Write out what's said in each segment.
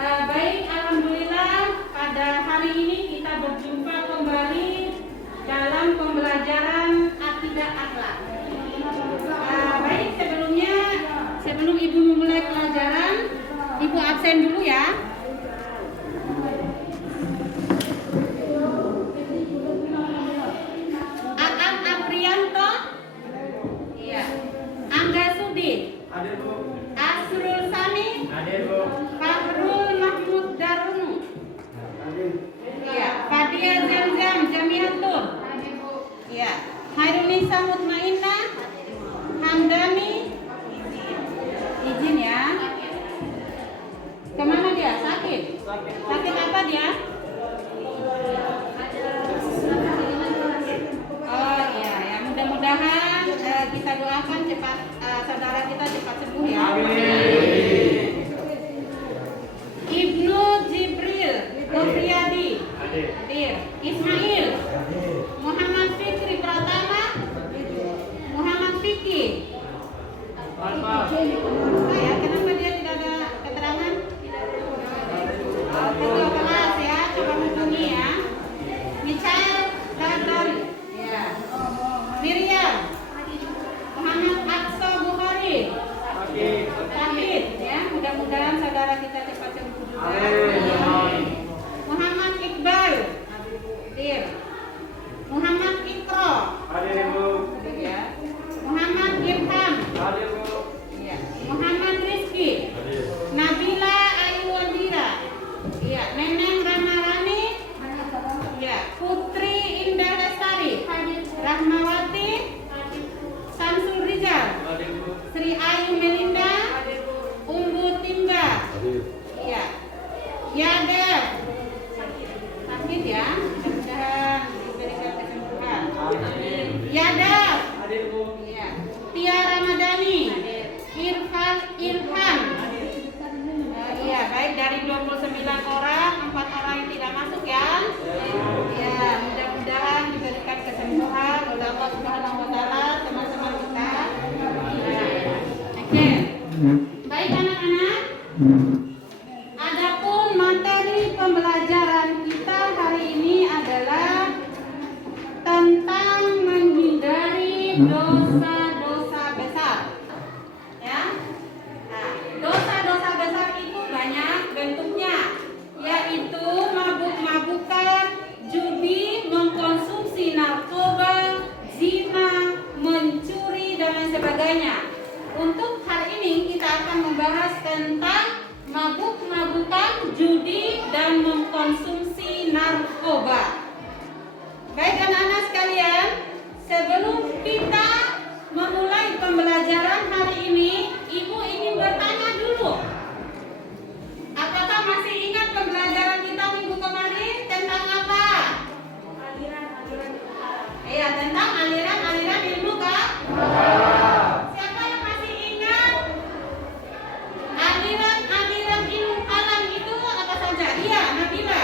Baik, alhamdulillah pada hari ini kita berjumpa kembali dalam pembelajaran akidah akhlak. Baik, sebelum Ibu memulai pelajaran, Ibu absen dulu ya. Aam Aprianto, iya. Angga Sudi, Hadir, Bu. Asrul Sani, Hadir, Bu. Fahrul Mahmud Darunu, Hadir. iya. Fadia Zamzam Jamiatul, iya. Hairunisa Mutmainah, Hamdani, izin ya. Kemana dia? Sakit? Sakit apa dia? Oh iya, ya mudah-mudahan kita doakan cepat saudara kita cepat sembuh ya. Ibnu Jibril Nurriyadi, hadir. Ismail, Muhammad Fikri Pratama, Muhammad Fikri. Ya, kenapa dia tidak ada keterangan? Ketua kelas ya, coba hubungi ya. Michael Dadari, ya. Miriam, Muhammad Aqsa Bukhari, Sabit, ya. Mudah-mudahan saudara kita cepat sembuh juga. Muhammad Iqbal, hadir. Muhammad Ikro, Hadir, Bu. ya. Muhammad Irham, Hadir, Bu. ya. Muhammad Rizki, Hadir. Nabila Ayuandira, ya. Neneng Ramarani, ya. Putri Indah Lestari, Rahmawati, Samsul Rizal, Hadir, Bu. Sri Ayu Melinda, Umbu Timba, Hadir. ya. Yada, sakit ya, mudah-mudahan diberikan kesembuhan. Yada, Hadir, Bu. ya. Tia Ramadhani, Irfan Irfan, iya baik, dari 29 orang 4 orang yang tidak masuk ya. Ya, mudah-mudahan diberikan kesembuhan oleh Allah Subhanahu wa taala teman-teman kita. Ya. Oke. Baik anak-anak. Adapun materi pembelajaran kita hari ini adalah tentang menghindari dosa-dosa besar. Ya. Nah, dosa-dosa besar itu banyak bentuknya, yaitu mabuk-mabukan, judi, mengkonsumsi narkoba, zina, mencuri dan lain sebagainya. Untuk hari ini kita akan membahas tentang mabuk-mabukan, judi dan mengkonsumsi narkoba. Baik anak-anak sekalian, sebelum kita memulai pembelajaran hari ini, Ibu ingin bertanya dulu. Apakah masih ingat pembelajaran kita minggu kemarin tentang apa? Iya, tentang aliran-aliran ilmu kah? Siapa yang masih ingat? Aliran-aliran ilmu kalam itu apa saja? Iya, Nabila.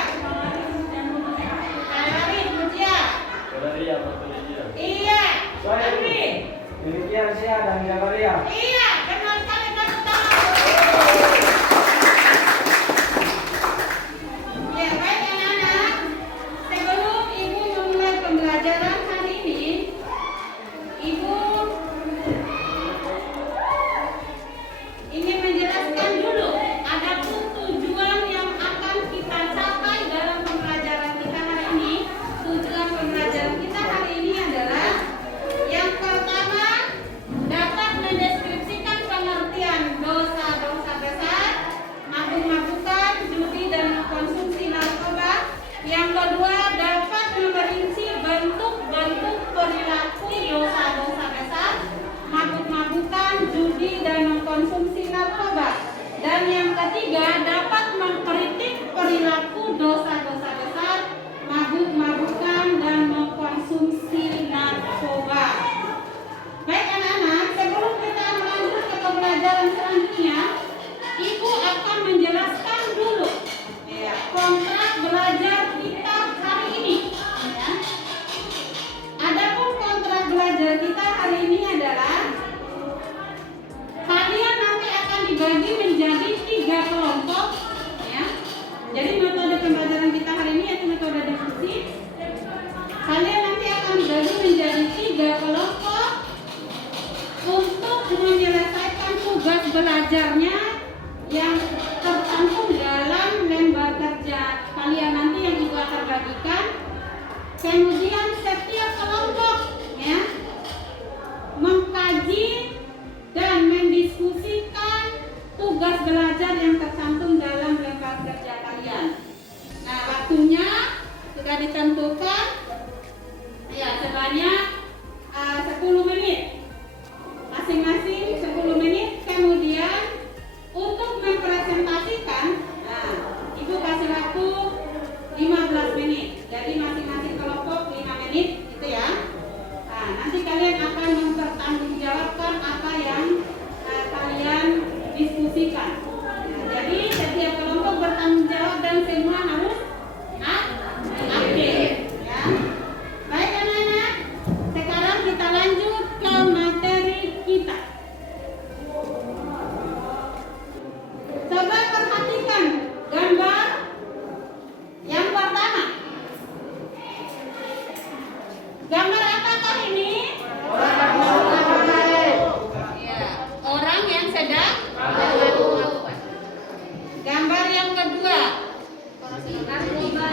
narkoba.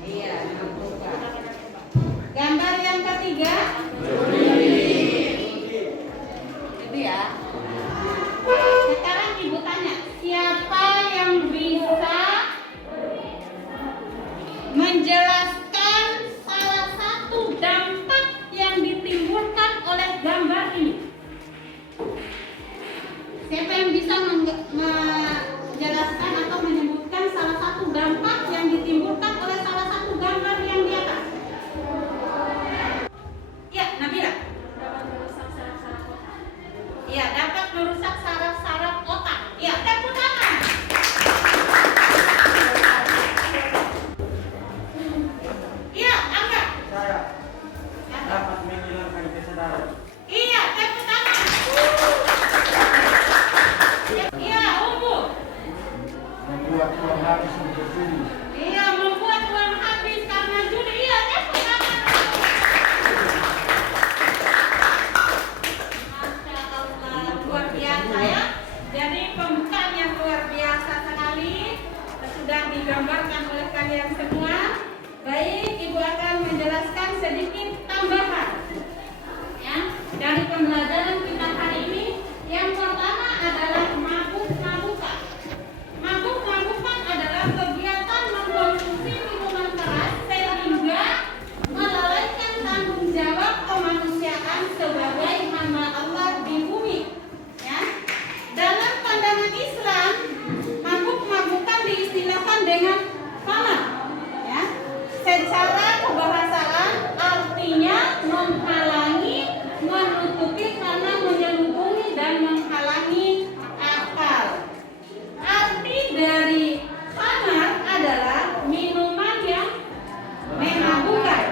Iya, narkoba. Gambar yang ketiga. Itu ya. Sekarang ibu tanya, siapa yang bisa menjelaskan salah satu dampak yang ditimbulkan oleh gambar ini? Siapa yang bisa menjelaskan atau menyebutkan salah satu dampak yang ditimbulkan oleh salah satu gambar yang di atas? Ya, Nabila. Ya, dapat merusak saraf-saraf otak. Ya, tepuk tangan. Iya, Angga. Saya dapat menghilangkan kesadaran. Iya, tepuk tangan. Iya, Ubu. Membuat uang habis untuk judi. Iya, membuat uang habis karena judi. Iya, tepuk tangan. Masya Allah, luar biasa ya. Jadi pembukaan yang luar biasa sekali sudah digambarkan oleh kalian semua. Baik, Ibu akan menjelaskan sedikit tambahan ya dari pembelajaran kita hari ini. Yang pertama adalah mabuk-mabukan. Mabuk-mabukan adalah kegiatan mengkonsumsi minuman keras sehingga melalaikan tanggung jawab kemanusiaan sebagai hamba Allah di bumi. Ya. Dalam pandangan Islam, mabuk-mabukan diistilahkan dengan khamar. Ya. Secara kebahasaan artinya menghalangi, menutupi karena menyelubungi dan menghalangi akal. Arti dari khamar adalah minuman yang memabukkan.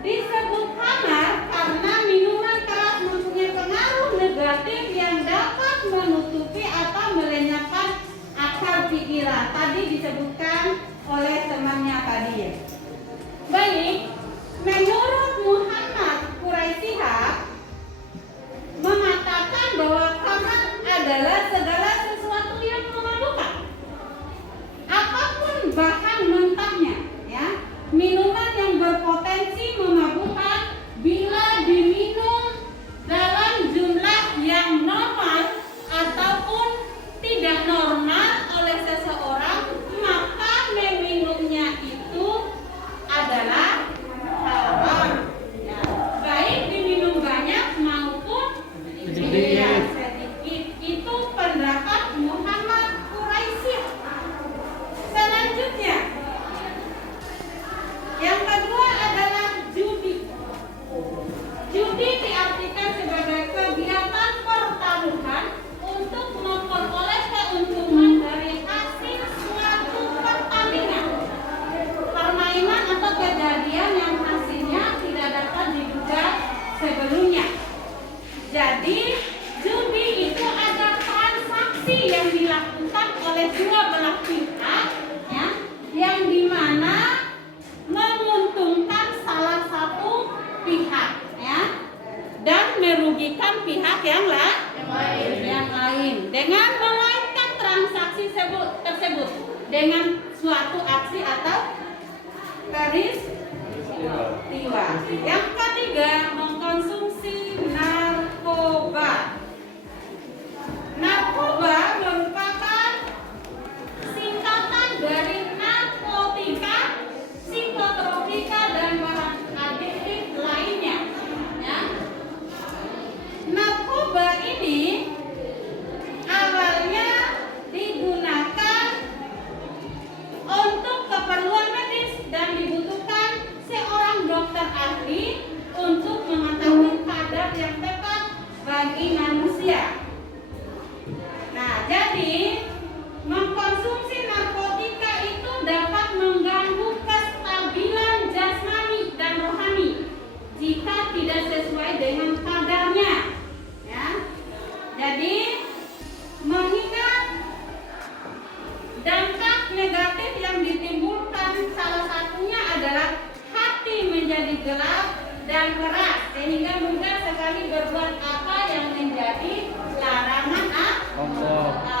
Disebut khamar karena minuman keras mempunyai pengaruh negatif yang dapat menutupi atau melenyapkan akal pikiran. Tadi disebutkan oleh temannya tadi ya. Baik, menurut Muhammad Quraisyhab mengatakan bahwa khamar adalah segala sesuatu yang memabukkan. Apapun bahan mentahnya, ya, minuman yang berpotensi memabukkan bila diminum dalam jumlah yang normal ataupun tidak normal oleh seseorang, maka meminumnya itu adalah haram. Ya, baik diminum banyak maupun sedikit. Itu pendapat Muhammad Quraisyhab. Selanjutnya, yang kedua adalah judi. Judi diartikan sebagai kegiatan pertaruhan untuk memperoleh keuntungan dari hasil suatu pertandingan, permainan atau kejadian yang hasilnya tidak dapat diduga sebelumnya. Jadi judi itu ada transaksi yang dilakukan oleh dua belah pihak, ya, yang dimana menguntungkan salah satu pihak, ya, dan merugikan pihak yang lain dengan mengaitkan transaksi tersebut dengan suatu aksi atau peristiwa. Yang ketiga, mengkonsumsi narkoba. Narkoba merupakan singkatan dari narkotika, psikotropika, dan bahan adiktif lainnya. Ya. Narkoba ini awalnya digunakan untuk keperluan medis dan dibutuhkan seorang dokter ahli untuk mengetahui kadar yang tepat bagi manusia. Nah, jadi mengkonsumsi narkotika itu dapat mengganggu kestabilan jasmani dan rohani jika tidak sesuai dengan kadarnya. Ya. Jadi mengingat dampak negatif yang ditimbulkan, salah satunya adalah hati menjadi gelap dan keras sehingga mudah sekali berbuat apa yang menjadi larangan Allah.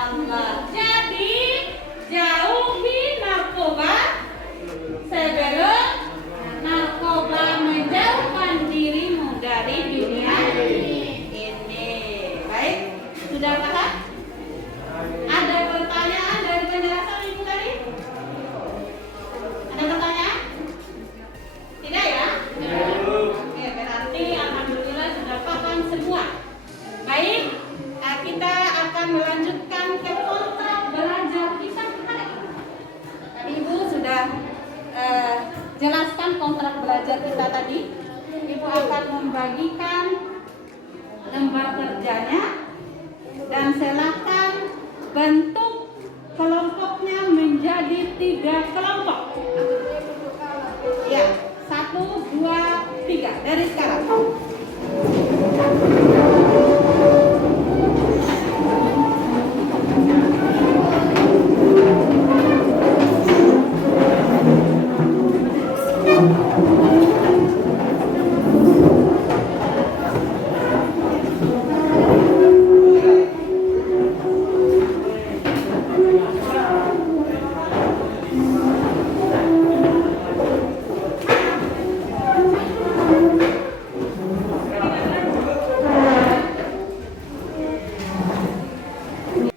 belajar kita tadi. Ibu akan membagikan lembar kerjanya dan silakan bentuk kelompoknya menjadi 3 kelompok. Ya, 1, 2, 3 dari sekarang.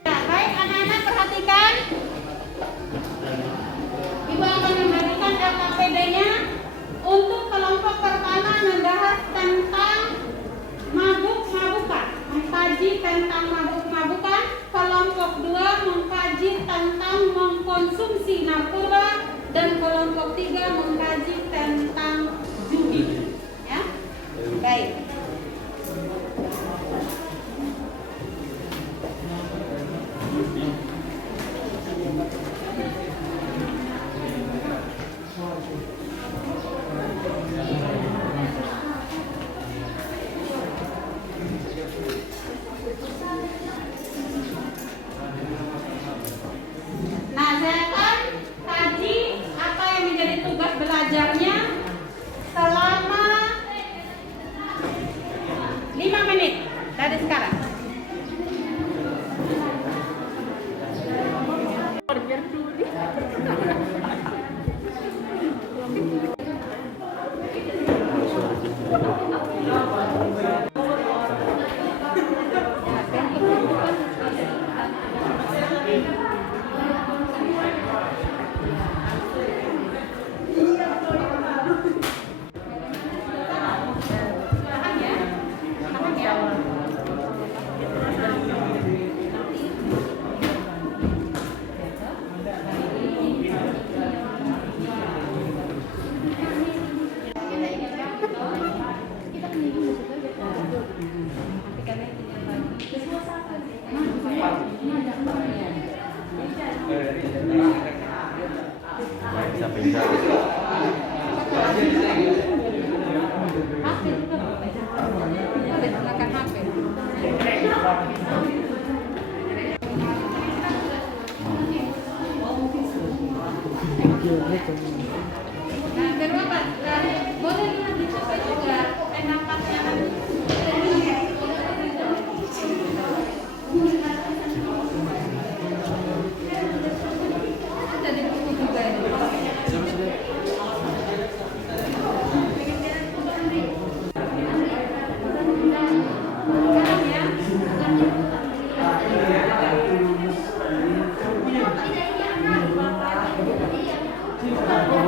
Ya, baik anak-anak, perhatikan. Ibu akan memberikan LKPD-nya. Untuk kelompok pertama membahas tentang mabuk-mabukan, mengkaji tentang mabuk-mabukan. Kelompok 2 mengkaji tentang mengkonsumsi narkoba dan kelompok 3 mengkaji tentang judi. Ya, baik. Nah, saya akan kaji apa yang menjadi tugas belajarnya selama 5 menit dari sekarang. Tahan ya, tahan ya. Nah, kedua Pak, boleh dicoba juga pendapatnya nanti. Ada di buku juga ini. Sekarang ya.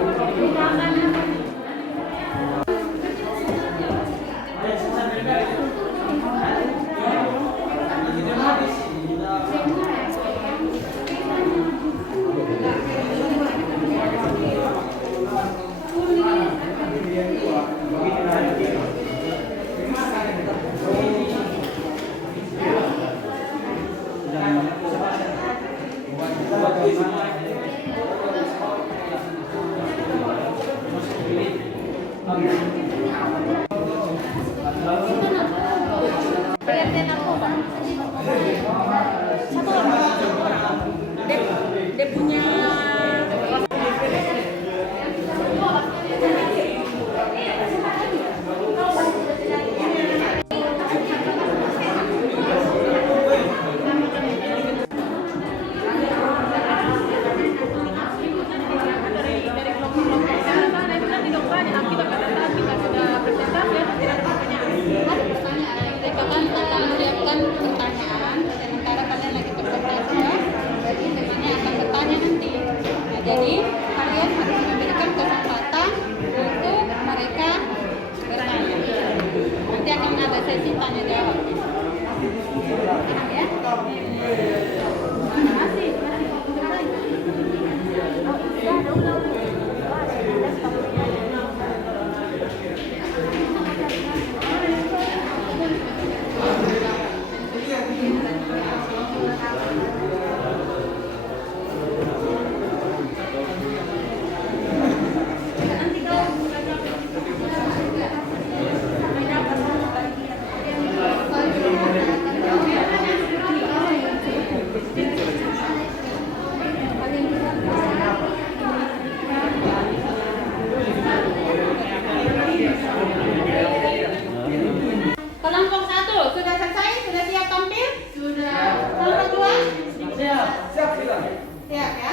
Siap, silakan. Siap ya?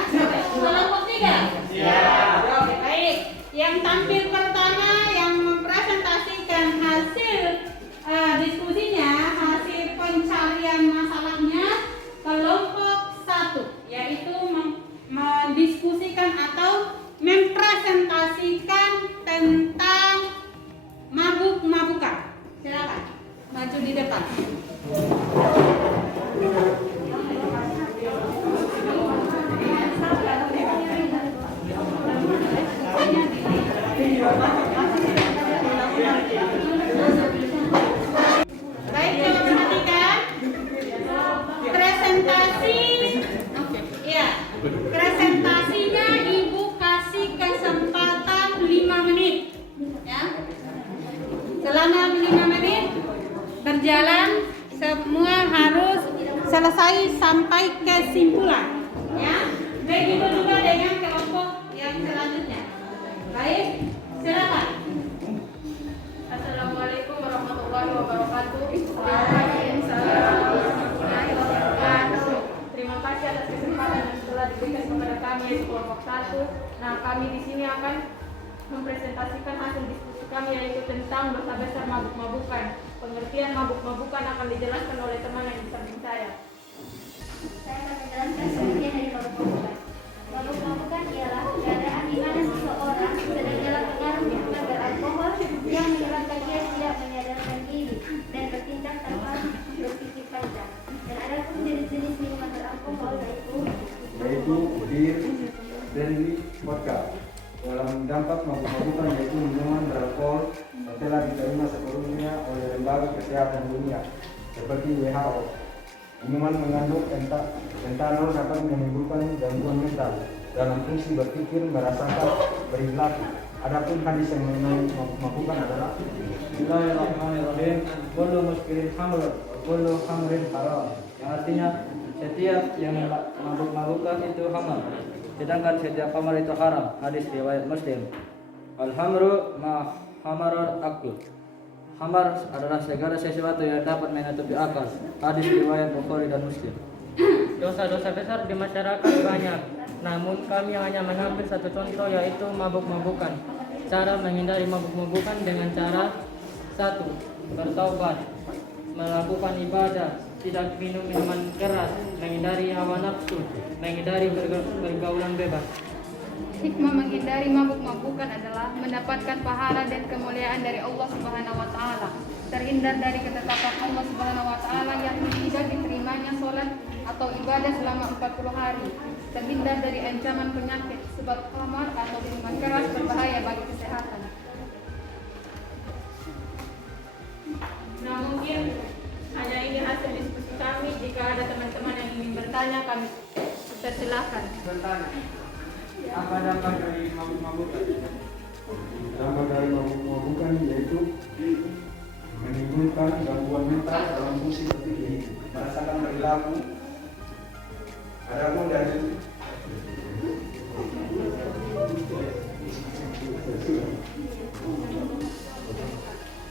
Kelompok 3? Siap. Oke, baik. Yang tampil pertama yang mempresentasikan hasil diskusinya, hasil pencarian masalahnya, kelompok 1, yaitu mendiskusikan atau mempresentasikan tentang mabuk-mabukan. Silakan maju di depan. Baik, coba perhatikan presentasi. Ya, presentasinya Ibu kasih kesempatan 5 menit. Ya. Selama 5 menit berjalan, semua harus selesai sampai kesimpulan. Ya, begitu juga dengan kelompok yang selanjutnya. Baik, silakan. Assalamualaikum warahmatullahi wabarakatuh. Waalaikumsalam warahmatullahi wabarakatuh. Terima kasih atas kesempatan yang telah diberikan kepada kami yaitu kelompok 1. Nah, kami di sini akan mempresentasikan hasil diskusi kami yaitu tentang dosa besar mabuk-mabukan. Pengertian mabuk-mabukan akan dijelaskan oleh teman yang di samping saya. Saya akan menjelaskan pengertian dari mabuk-mabukan. Mabuk-mabukan ialah keadaan di mana seseorang sedang dalam pengaruh minuman beralkohol yang menyebabkan dia tidak menyadarkan diri dan bertindak tanpa berpikir panjang. Dan ada pun jenis-jenis minuman beralkohol yaitu bir, brandy, vodka. Dalam dampak mabuk-mabukan yaitu minuman beralkohol yang telah diterima sepenuhnya oleh Lembaga Kesehatan Dunia seperti WHO. Minuman mengandung etanol dapat menimbulkan gangguan mental dalam fungsi berpikir, merasakan, perilaku. Adapun hadis yang mengenai mabuk-mabukan adalah Bismillahirrahmanirrahim. Kullu muskirin khamr, kullu khamrin haram. Yang artinya setiap yang mabuk-mabukan itu hamar, sedangkan setiap hamar itu haram. Hadis riwayat Muslim. Al-hamru ma hamarar akl. Hamar adalah segala sesuatu yang dapat menutupi akal. Hadis riwayat Bukhari dan Muslim. Dosa-dosa besar di masyarakat banyak, namun kami hanya mengambil satu contoh yaitu mabuk-mabukan. Cara menghindari mabuk-mabukan dengan cara 1. Bertaubat, melakukan ibadah, tidak minum minuman keras, menghindari hawa nafsu, menghindari pergaulan bebas. Hikmah menghindari mabuk-mabukan adalah mendapatkan pahala dan kemuliaan dari Allah Subhanahu wa taala, terhindar dari ketetapan Allah Subhanahu wa taala yang tidak diterimanya salat atau ibadah selama 40 hari, terhindar dari ancaman penyakit sebab khamar atau minuman keras berbahaya bagi kesehatan. Nah, mungkin hanya ini hasil diskusi kami. Jika ada teman-teman yang ingin bertanya, kami persilahkan. Bertanya. Apa dampak dari mabuk-mabukan? dampak dari mabuk-mabukan yaitu menimbulkan gangguan mental dalam fungsi berpikir, merasakan perilaku. Adapun dari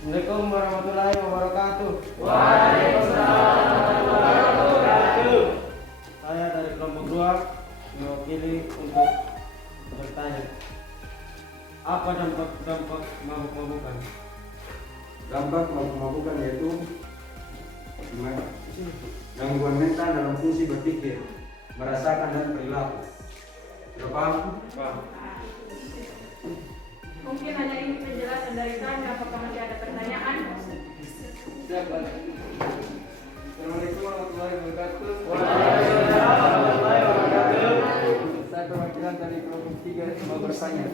Assalamualaikum warahmatullahi wabarakatuh. Waalaikumsalam warahmatullahi wabarakatuh. Saya dari kelompok 2 mewakili untuk bertanya. Apa dampak mabuk-mabukan? dampak mabuk-mabukan yaitu gangguan mental dalam fungsi berpikir, merasakan dan perilaku. Sudah paham? Paham. Mungkin hanya ini penjelasan dari kami. Apakah masih ada pertanyaan? Siap, Pak. Assalamualaikum warahmatullahi wabarakatuh. Waalaikumsalam warahmatullahi wabarakatuh. Saya perwakilan dari kelompok 3 mau bertanya.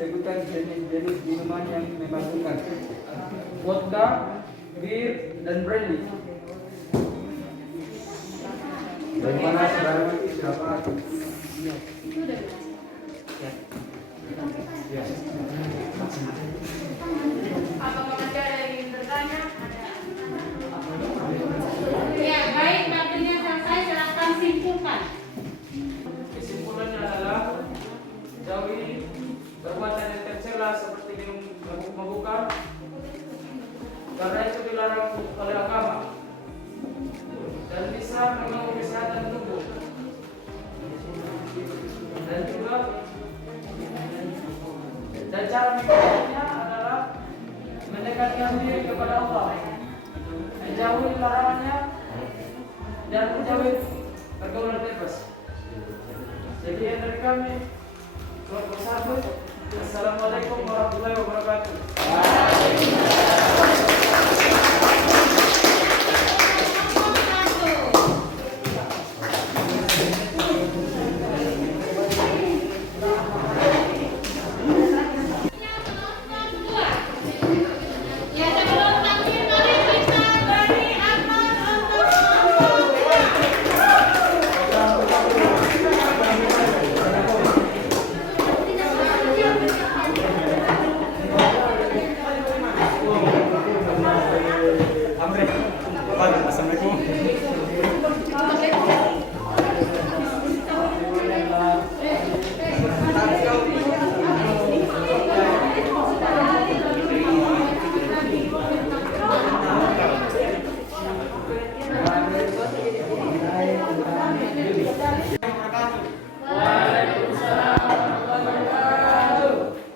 Sebutkan jenis-jenis minuman yang memabukkan. Vodka, bir, dan brandy. Bagaimana saudara nanti siapa? Ya. Apakah masih ada yang ingin bertanya? Ya, baik, waktunya selesai, silakan simpulkan. Kesimpulannya adalah jauhi perbuatan yang tercela seperti minum mabuk-mabukan, karena itu dilarang oleh agama dan bisa mengganggu kesehatan tubuh. juga. Dan cara mengikutinya adalah mendekatkan diri kepada Allah, menjauhi larangannya, dan menjauhi pergaulan bebas. Sekian dari kami, kelompok 1. Assalamualaikum warahmatullahi wabarakatuh. Ya, sebelum takbir mari kita beri aplaus untuk kelompok 2.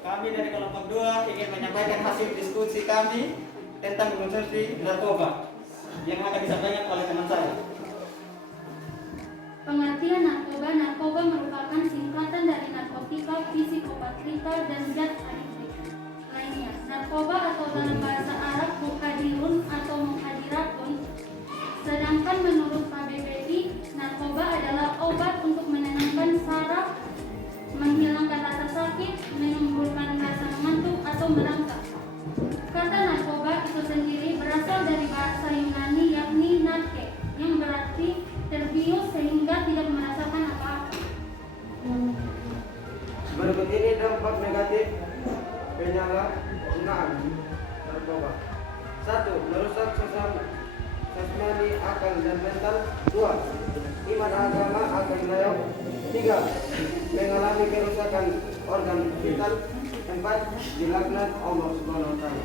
Kami dari kelompok 2 ingin menyampaikan hasil diskusi kami tentang konsumsi narkoba yang akan disampaikan oleh teman saya. Pengertian narkoba. Narkoba merupakan singkatan dari narkotika, psikopatrika, dan zat adiktif lainnya. Narkoba atau dalam bahasa Arab muhadirun atau muhadiratun. Sedangkan menurut KBBI, narkoba adalah obat untuk menenangkan saraf, menghilangkan rasa sakit, menimbulkan rasa mengantuk atau merangkak. Kata narkoba itu sendiri berasal dari bahasa Yunani yakni narke, yang berarti terbius sehingga tidak merasakan apa-apa. Berikut ini dampak negatif penyalahgunaan narkoba. 1. Merusak jasmani, akal, dan mental. 2. Iman agama akan melayang. 3. Mengalami kerusakan organ vital. 4. Dilaknat Allah Subhanahu wa Ta'ala.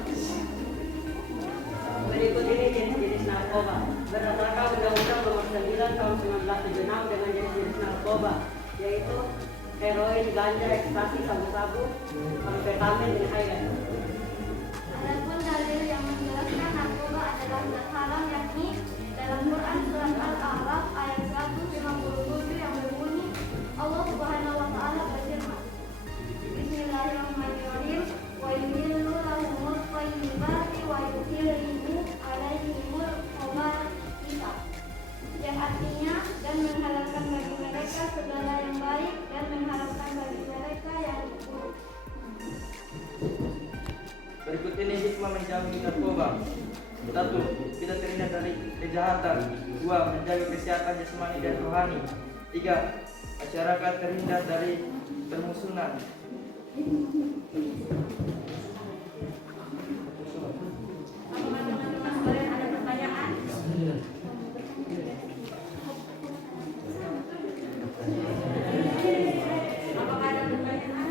Berikut ini jenis-jenis narkoba. Berdasarkan Undang-Undang Nomor 9 Tahun 1976 dengan jenis-jenis narkoba, yaitu heroin, ganja, ekstasi, sabu-sabu, amfetamin, dan highlight. Adapun dalil yang menjelaskan narkoba adalah zat haram yakni dalam Quran surat Al-A'raf ayat 157 yang berbunyi Allah Subhanahu wa Ta'ala berfirman, Bismillahirrahmanirrahim, wa yuhillu lahumut thayyibati wa yuhillu alaihimul khaba'itha, yang artinya dan menghalalkan bagi mereka segala yang baik dan mengharamkan bagi mereka yang buruk. Berikut ini hikmah menjauhi narkoba. 1. Kita terhindar dari kejahatan. 2. Menjaga kesehatan jasmani dan rohani. 3. Masyarakat terhindar dari permusuhan. Apakah teman-teman sekalian ada pertanyaan? Apakah ada pertanyaan?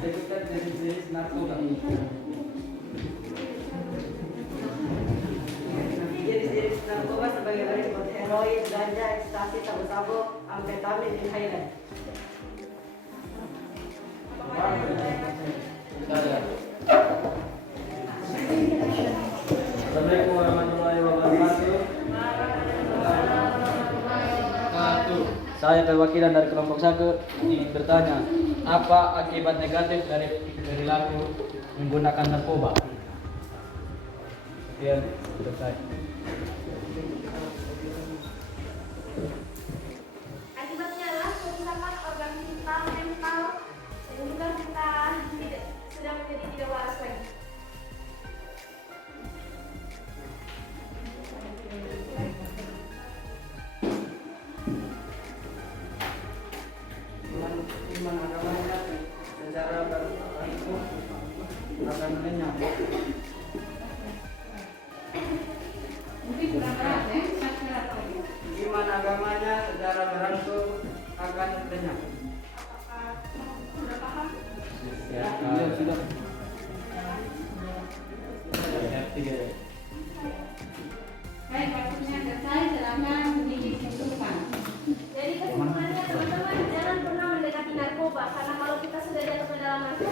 Sebutkan jenis-jenis narkoba. Jenis-jenis narkoba sebagai berikut: heroin, ganja, ekstasi, sabu-sabu, amfetamin, dan highlight. Apakah ada pertanyaan? Assalamualaikum warahmatullahi wabarakatuh. Saya perwakilan dari kelompok 1 ingin bertanya, apa akibat negatif dari perilaku menggunakan narkoba? Sekian, selesai. Akibatnya adalah kerusakan organ vital, mental, sehingga kita sudah menjadi tidak waras lagi. Iman agamanya secara berangsur akan lenyap. Mungkin kurang keras ya, saya keras lagi. Iman agamanya secara berangsur akan lenyap. Apakah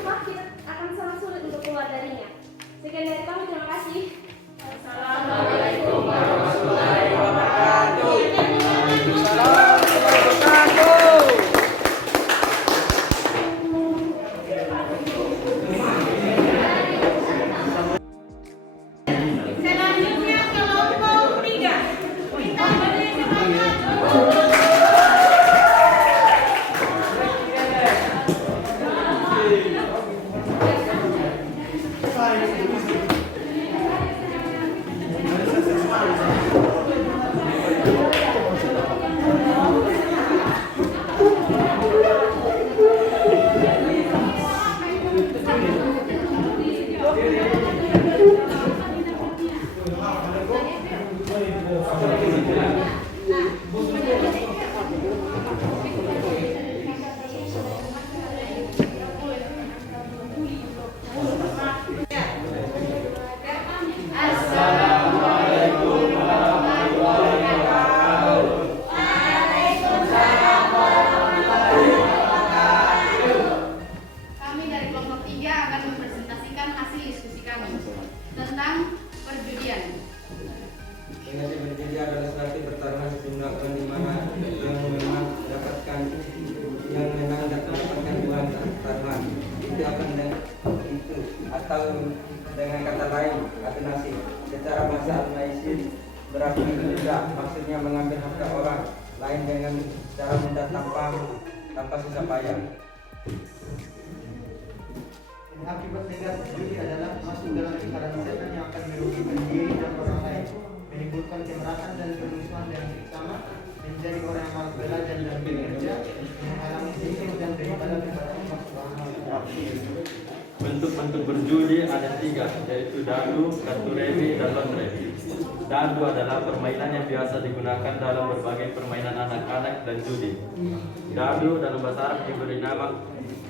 pasti akan sangat sulit untuk keluar darinya. Sekian dari kami, terima kasih. Assalamualaikum warahmatullahi wabarakatuh. Selanjutnya kelompok 3. Kita beri semangat. Kami dari kelompok 3 akan mempresentasikan hasil diskusi kami tentang perjudian. Dengan berjudi adalah suatu pertarungan sejumlah orang di mana yang memang mendapatkan yang menang dan mendapatkan uang pertarungan itu akan itu atau dengan kata lain atau nasib. Secara bahasa Al-Maisyid berarti juga maksudnya mengambil harta orang lain dengan cara mudah tanpa susah payah. Akibat negatif judi adalah masuk dalam lingkaran setan yang akan merugikan diri dan orang lain, menimbulkan kemarahan dan permusuhan dan seksama, menjadi orang yang malas belajar dan bekerja, menghalangi zikir dan beribadah kepada Allah Subhanahu wa Ta'ala. Bentuk-bentuk berjudi ada 3, yaitu dadu, kartu remi, dan lotre. Dadu adalah permainan yang biasa digunakan dalam berbagai permainan anak-anak dan judi. Dadu dalam bahasa Arab diberi nama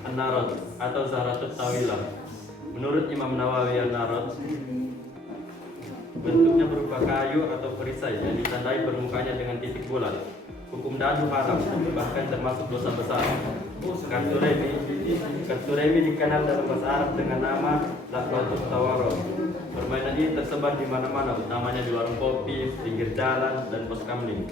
An-Narod atau Zahratut Tawilah. Menurut Imam Nawawi, An-Narod bentuknya berupa kayu atau perisai yang ditandai permukaannya dengan titik bulat. Hukum dadu haram, bahkan termasuk dosa besar. Kartu remi dikenal dalam bahasa Arab dengan nama Lakbatut Tawaro. Permainan ini tersebar di mana-mana, utamanya di warung kopi, pinggir jalan, dan pos kamling.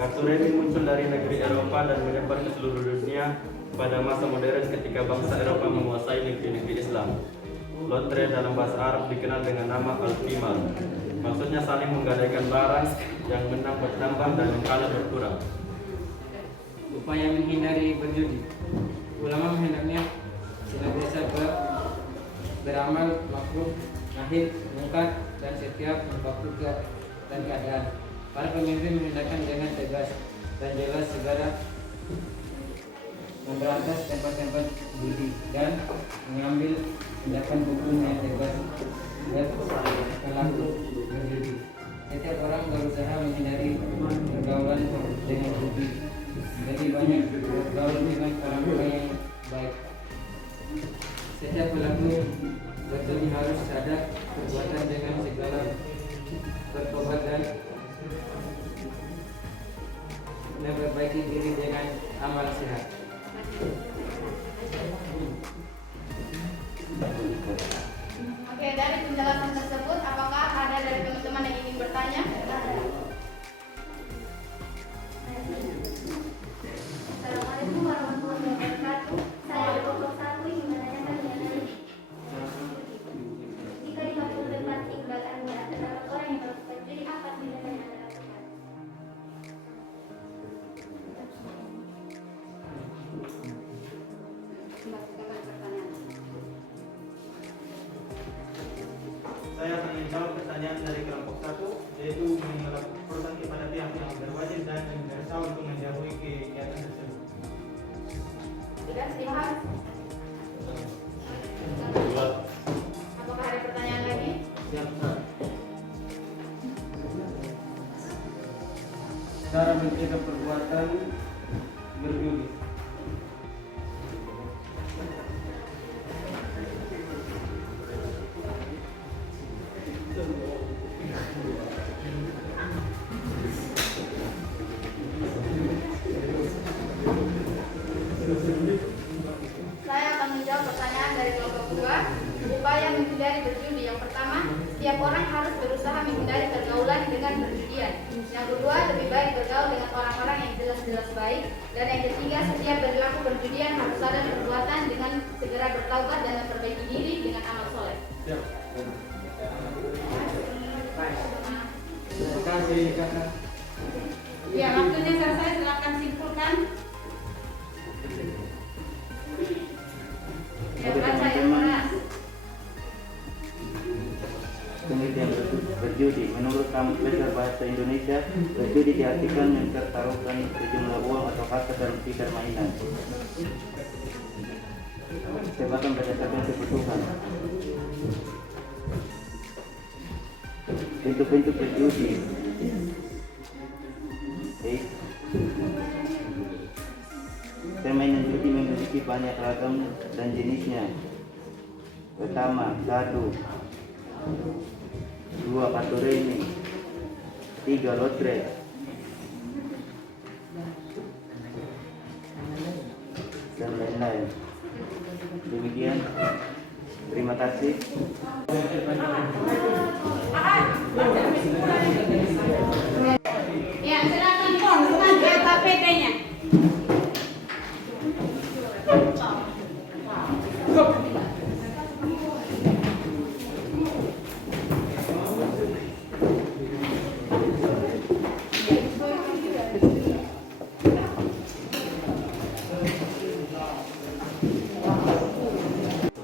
Kartu remi muncul dari negeri Eropa dan menyebar ke seluruh dunia pada masa modern ketika bangsa Eropa menguasai negeri-negeri Islam. Lotre dalam bahasa Arab dikenal dengan nama al-qimal. Maksudnya saling menggadaikan barang, yang menang bertambah dan yang kalah berkurang. Upaya menghindari berjudi. Ulama menghendaknya senantiasa beramal makruh, nahi, mungkar, dan setiap waktu dan keadaan. Para pemimpin menghendakkan dengan tegas dan jelas segera memberantas tempat-tempat judi dan mengambil tindakan hukum yang tegas dan pelaku berjudi. Setiap orang berusaha menghindari pergaulan dengan judi. Jadi banyak bergaul dengan orang-orang yang baik. Setiap pelaku berjudi harus sadar perbuatan dengan segala bertobat dan memperbaiki diri dengan amal sehat. Oke, dari penjelasan tersebut, apakah ada dari teman-teman yang ingin bertanya? Assalamualaikum warahmatullahi wabarakatuh. Saya dari kelompok 1 ingin menanyakan mengenai jika dimasuk tempat Iqbal Anda terdapat orang yang melakukan judi, apa tindakan yang Anda lakukan? Saya akan menjawab pertanyaan dari kelompok 1, yaitu melaporkan kepada pihak yang berwajib dan universal untuk menjauhi kegiatan tersebut. Sudah, terima kasih. Apakah ada pertanyaan lagi? Cara mencegah perbuatan berjudi. Saya akan menjawab upaya menghindari berjudi. Yang pertama, setiap orang harus berusaha menghindari pergaulan dengan perjudian. Yang kedua, lebih baik bergaul dengan orang-orang yang jelas-jelas baik. Dan yang ketiga, setiap perilaku perjudian harus sadar perbuatan dengan segera bertaubat dan memperbaiki diri dengan amal soleh. Terima kasih kakak. Ya, waktunya selesai, silakan simpulkan. Ya, baca yang keras. Penelitian berjudi. Menurut Kamus Besar Bahasa Indonesia, berjudi diartikan mempertaruhkan sejumlah uang atau harta dalam tikar mainan. Sebabkan berdasarkan kebutuhan. Bentuk-bentuk berjudi. Permainan judi memiliki banyak ragam dan jenisnya. Pertama, dadu. 2, kartu remi. 3, lotre. Dan lain-lain. Demikian. Terima kasih. Ya, silakan Pon, bukan KPD-nya.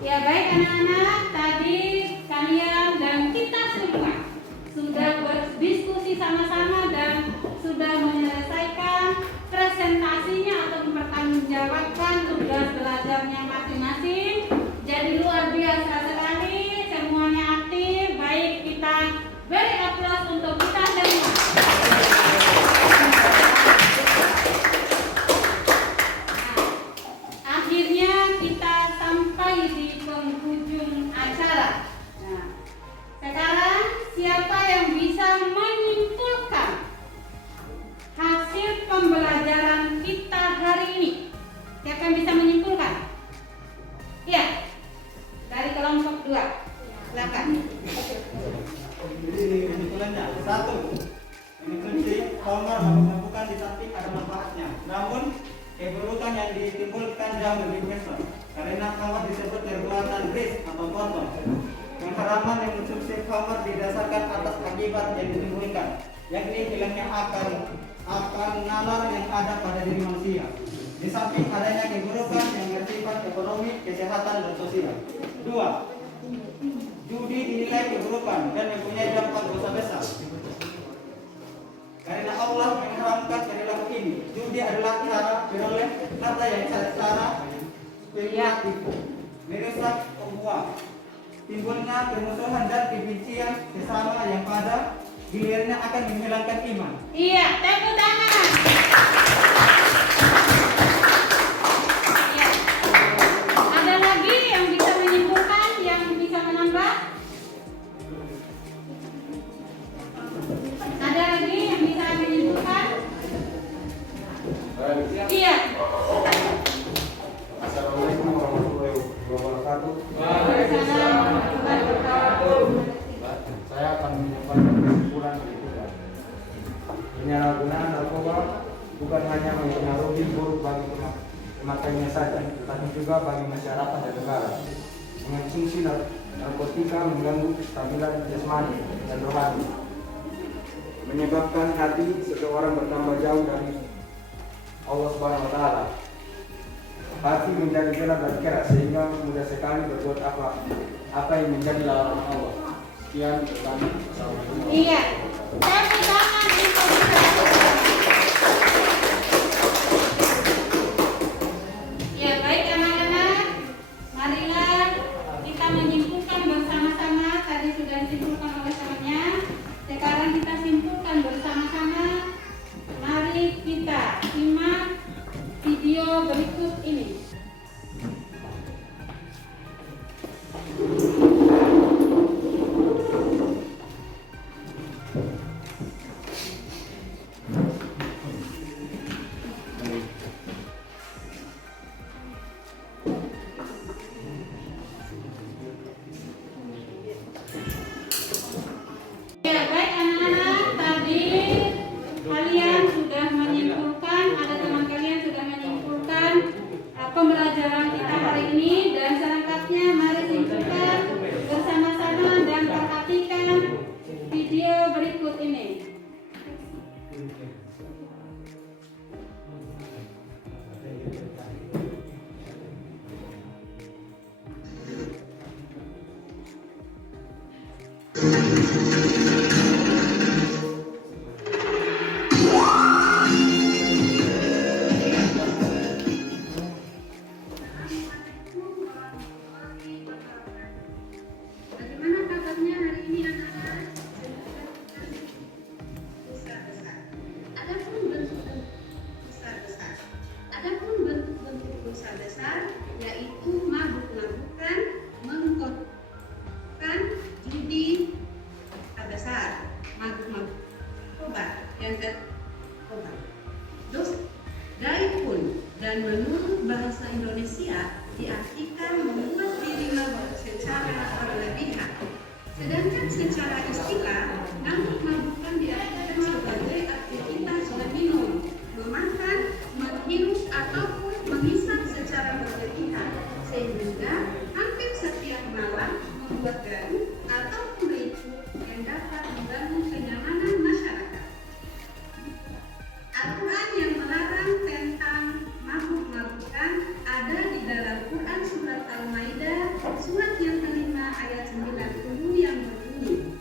Ya baik anak-anak, tadi kalian dan kita semua sudah berdiskusi sama-sama dan sudah menyelesaikan presentasinya atau mempertanggungjawabkan tugas belajarnya masing-masing. Jadi luar biasa sekali, semuanya aktif. Baik, kita beri aplaus untuk kita semua. Akhirnya kita sampai di penghujung acara. Nah, sekarang siapa yang bisa menyimpulkan hasil pembelajaran kita hari ini? Siapa yang bisa menyimpulkan? Iya, dari kelompok 2. Silakan. Jadi kesimpulannya, 1. Mengikuti Homer bukan di samping ada manfaatnya. Namun keburukan yang ditimbulkan jauh lebih besar karena Homer disebut perbuatan risk atau kotor. Pengharaman yang mensubsidi Homer didasarkan atas akibat yang ditimbulkan, yakni hilangnya akal nalar yang ada pada diri manusia. Di samping adanya keburukan yang bersifat ekonomi, kesehatan, dan sosial. 2. Judi dinilai keburukan dan mempunyai dampak dosa besar. Karena Allah mengharamkan perilaku ini. Judi adalah cara beroleh harta yang secara tipu, merusak uang, timbulnya permusuhan dan kebencian sesama yang pada gilirannya akan menghilangkan iman. Iya, tepuk tangan. Iya. Ada lagi yang bisa menyimpulkan, yang bisa menambah? Ada lagi yang bisa menyimpulkan? Iya. Assalamualaikum warahmatullahi wabarakatuh. Saya akan menyampaikan kesimpulan berikutnya. Penyalahgunaan narkoba bukan hanya mempengaruhi buruk bagi pemakainya saja, tetapi juga bagi masyarakat dan negara. Mengonsumsi narkotika mengganggu kestabilan jasmani dan rohani, menyebabkan hati seseorang bertambah jauh dari Allah Subhanahu wa Ta'ala. Hati menjadi gelap dan keras sehingga mudah sekali berbuat apa yang menjadi larangan Allah. Sekian, Assalamualaikum. Iya. Tepuk tangan untuk ya baik anak-anak, marilah kita menyimpulkan bersama-sama. Tadi sudah disimpulkan oleh temannya. Sekarang kita simpulkan bersama-sama. Mari kita simak video berikut ini. Bagaimana kabarnya hari ini anak-anak? Besar-besar. Adapun bentuk-bentuk besar-besar. Adapun bentuk-bentuk besar-besar yaitu mabuk-mabukan, mengkotorkan, judi besar, mabuk-mabuk, obat yang obat. Daripun dan menurut bahasa Indonesia diartikan membuat diri mabuk secara berlebihan. Sedangkan secara istilah, mabuk-mabukan diartikan sebagai aktivitas meminum, memakan, menghirup ataupun menghisap secara berlebihan, sehingga hampir setiap malam membuat gaduh ataupun ribut yang dapat mengganggu kenyamanan masyarakat. Al-Quran yang melarang tentang mabuk-mabukan ada di dalam Quran surat Al-Maidah surat yang kelima ayat 90 yang berbunyi,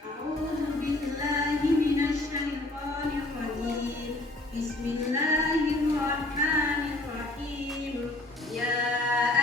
A'udzu billahi minasy syaithanir rajim. Bismillahirrahmanirrahim. Ya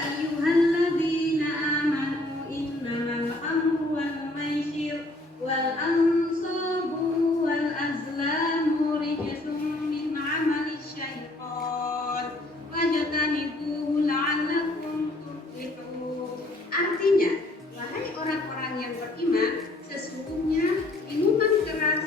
ayyuhalladzina amanu innamal khamru wal maisir wal ansabu wal azlamu rijsun min amali syaitan wajtanibuhu la'allakum tuflihun. Artinya, wahai orang-orang yang beriman, sesungguhnya minuman keras,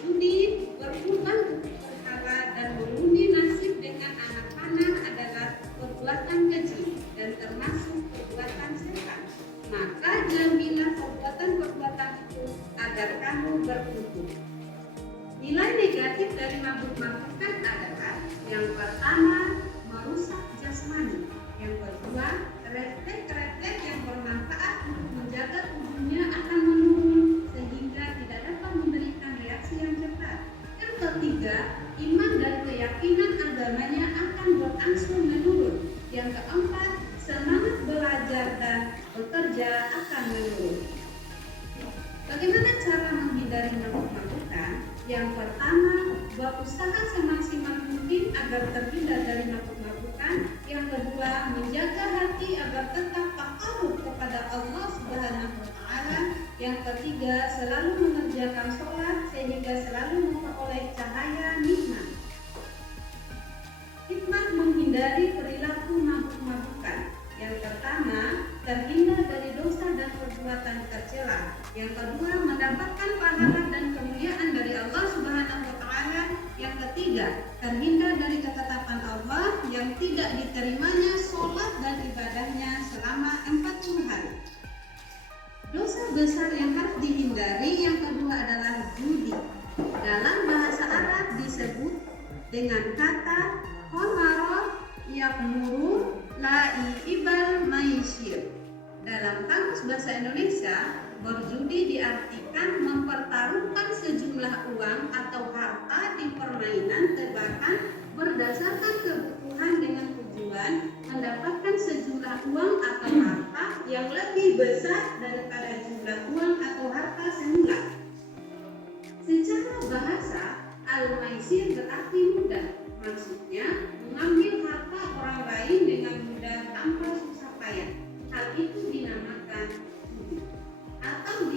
judi, berkurban berhala dan mengundi nasib dengan anak panah adalah perbuatan keji dan termasuk perbuatan setan. Maka jauhilah perbuatan-perbuatan itu agar kamu beruntung. Nilai negatif dari mabuk-mabukan adalah yang pertama, merusak jasmani. Yang kedua, refleks-refleks yang bermanfaat untuk menjaga tubuhnya akan menurun sehingga tidak dapat memberikan reaksi yang cepat. Yang ketiga, iman dan keyakinan agamanya akan berangsur menurun. Yang keempat, semangat belajar dan bekerja akan menurun. Bagaimana cara menghindari mabuk-mabukan? Yang pertama, berusaha semaksimal mungkin agar terhindar dari mabuk-mabukan. Yang kedua, menjaga hati agar tetap takarub kepada Allah Subhanahu wa Ta'ala. Yang ketiga, selalu mengerjakan sholat sehingga selalu memperoleh cahaya nikmat. Hikmah menghindari perilaku mabuk-mabukan. Yang pertama, terhindar dari dosa dan perbuatan tercela. Yang kedua, mendapatkan pahala dan kemuliaan dari Allah Subhanahu wa Ta'ala. Yang ketiga, terhindar dari ketetapan Allah yang tidak diterimanya sholat dan ibadahnya selama 40 hari. Dosa besar yang harus dihindari yang kedua adalah judi. Dalam bahasa Arab disebut dengan kata khamara yaqmuru la'ibal maisir. Dalam kamus bahasa Indonesia, berjudi diartikan mempertaruhkan sejumlah uang atau harta di permainan tebakan berdasarkan kebutuhan dengan tujuan mendapatkan sejumlah uang atau harta yang lebih besar daripada jumlah uang atau harta semula. Secara bahasa, al-maisir berarti mudah. Maksudnya, mengambil harta orang lain dengan mudah tanpa susah payah. Hal itu dinamakan judi. Atau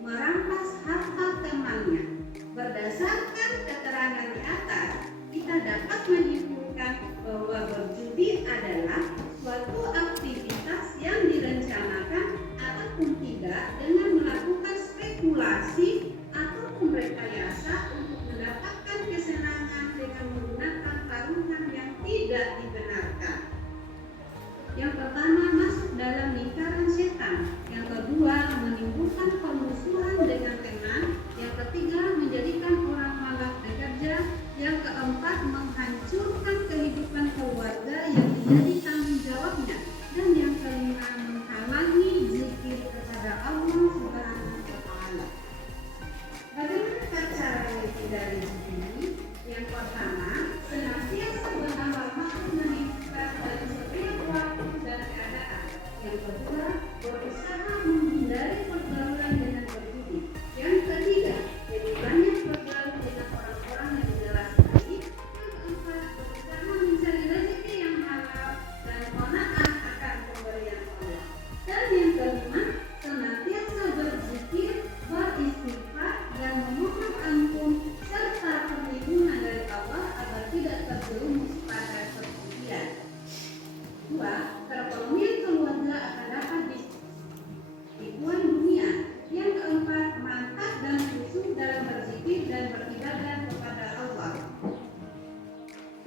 merampas harta temannya. Berdasarkan keterangan di atas, kita dapat menyimpulkan bahwa berjudi adalah suatu aktivitas yang direncanakan ataupun tidak dengan melakukan spekulasi ataupun rekayasa untuk mendapatkan kesenangan dengan menggunakan taruhan yang tidak dibenarkan. Yang pertama, masuk dalam lingkaran setan. Yang kedua, menimbulkan permusuhan dengan teman. Yang ketiga, menjadikan orang malas bekerja. Yang keempat, menghancurkan kehidupan keluarga yang menjadi tanggung jawabnya. Dan yang kelima, menghalangi zikir kepada Allah Subhanahu wa Ta'ala. Bagaimana cara menghindari judi? Yang pertama,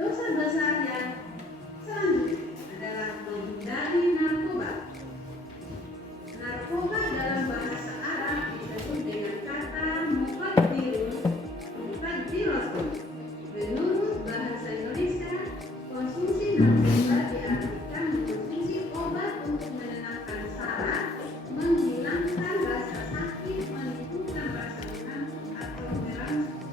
dosa besar yang selanjutnya adalah menghindari narkoba. Narkoba dalam bahasa Arab disebut dengan kata mukaddirun. Menurut bahasa Indonesia, konsumsi narkoba diartikan mengkonsumsi obat untuk menenangkan saraf, menghilangkan rasa sakit, menimbulkan rasa mengantuk atau merangsang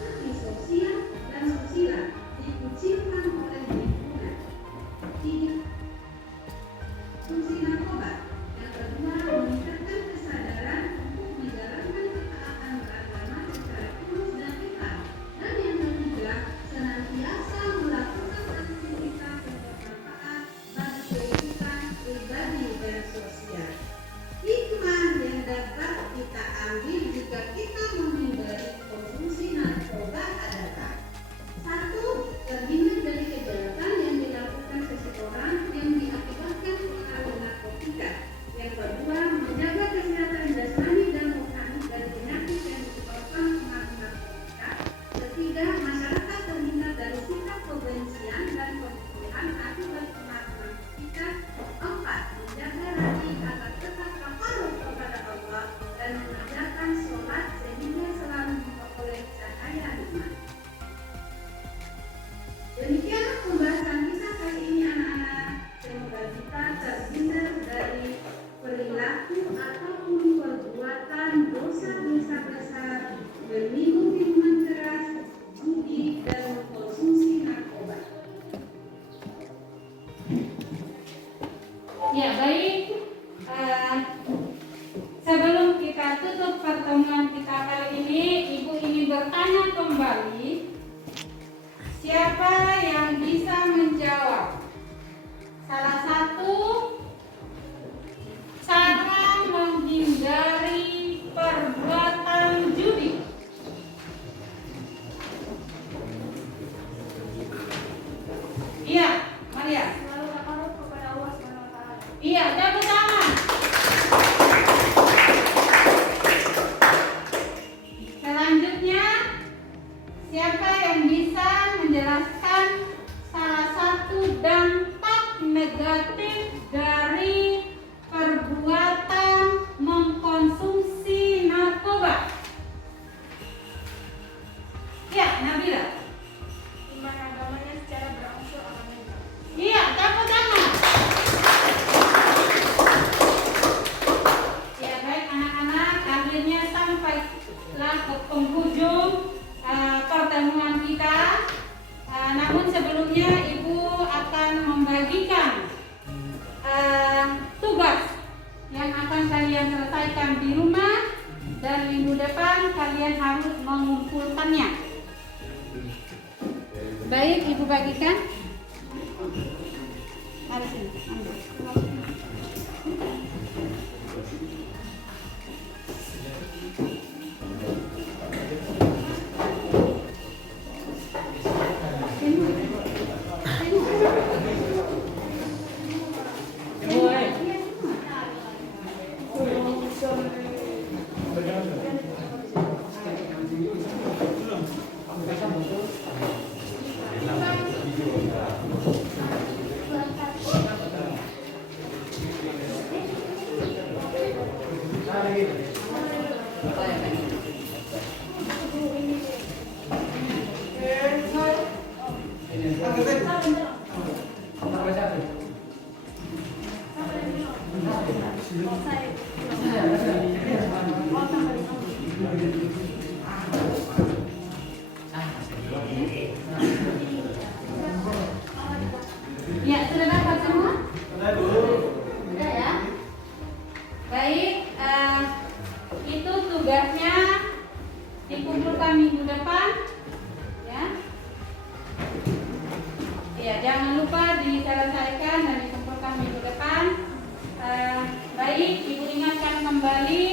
antisosial dan sosial, dikucilkan oleh lingkungan. Tiga, fungsi narkoba. Yang kedua, meningkatkan kesadaran untuk menjalankan ketaatan beragama secara tulus dan ikhlas. Dan yang ketiga, senantiasa melakukan aktivitas yang bermanfaat bagi kehidupan pribadi dan sosial. Hikmah yang dapat kita ambil jika kita menghindari konsumsi narkoba adalah: satu, terhindar dari kejahatan yang dilakukan seseorang yang diakibatkan pengaruh narkotika. Yang kedua, menjaga kesehatan jasmani dan rohani dari penyakit yang disebabkan pengaruh narkotika. Ketiga, masyarakat terhindar dari sikap kebencian dan permusuhan akibat pengaruh narkotika. Empat, menjaga hati agar tetap takarub kepada Allah dan mengerjakan sholat sehingga selalu memperoleh cahaya iman. Demikianlah pembahasan kita kali ini, anak-anak. Semoga kita terhindar dari perilaku ataupun perbuatan dosa-dosa besar, meminum minuman keras, judi, dan mengkonsumsi narkoba. Ya, baik. Sebelum kita tutup pertemuan kita kali ini, Ibu ingin bertanya kembali, siapa yang bisa menjawab salah satu cara menghindari perbuatan judi? Iya, Maria. Selalu takarub kepada Allah Subhanahu wa taala. Iya, tepuk tangan. Selanjutnya, siapa yang bisa menjelaskan salah satu dampak negatif dari perbuatan mengkonsumsi narkoba? Ya, Nabila. Iman agamanya secara berangsur akan meningkat. Iya, tepuk tangan. Ya, baik anak-anak, akhirnya sampailah ke penghujung pertemuan kita. Namun sebelumnya Ibu akan membagikan tugas yang akan kalian selesaikan di rumah, dan minggu depan kalian harus mengumpulkannya. Baik, Ibu bagikan. Mari sini, ambil. Ya, sudah dapat semua? Sudah ya? Baik, itu tugasnya dikumpulkan minggu depan, ya. Ya, jangan lupa diselesaikan dan dikumpulkan minggu depan. Baik, Ibu ingatkan kembali,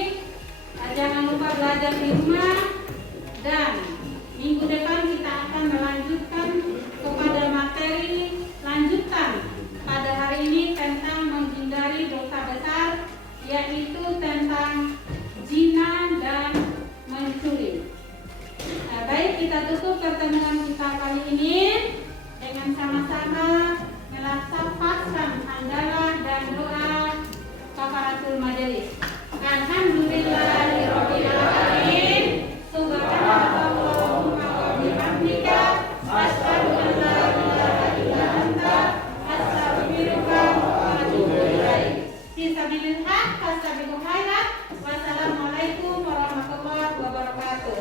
jangan lupa belajar di rumah, dan minggu depan kita akan melanjutkan kepada materi lanjutan pada hari ini tentang menghindari dosa besar, yaitu tentang zina dan mencuri. Baik, kita tutup pertemuan kita kali ingin dengan sama-sama melaksanakan hamdalah dan doa kafaratul majelis. Alhamdulillahirabbil alamin. Subhanallahumma wa bihamdika asyhadu an la ilaha illa anta astaghfiruka wa atubu ilaik. Fisabilillah fastabiqul khairat. Wassalamualaikum warahmatullahi wabarakatuh.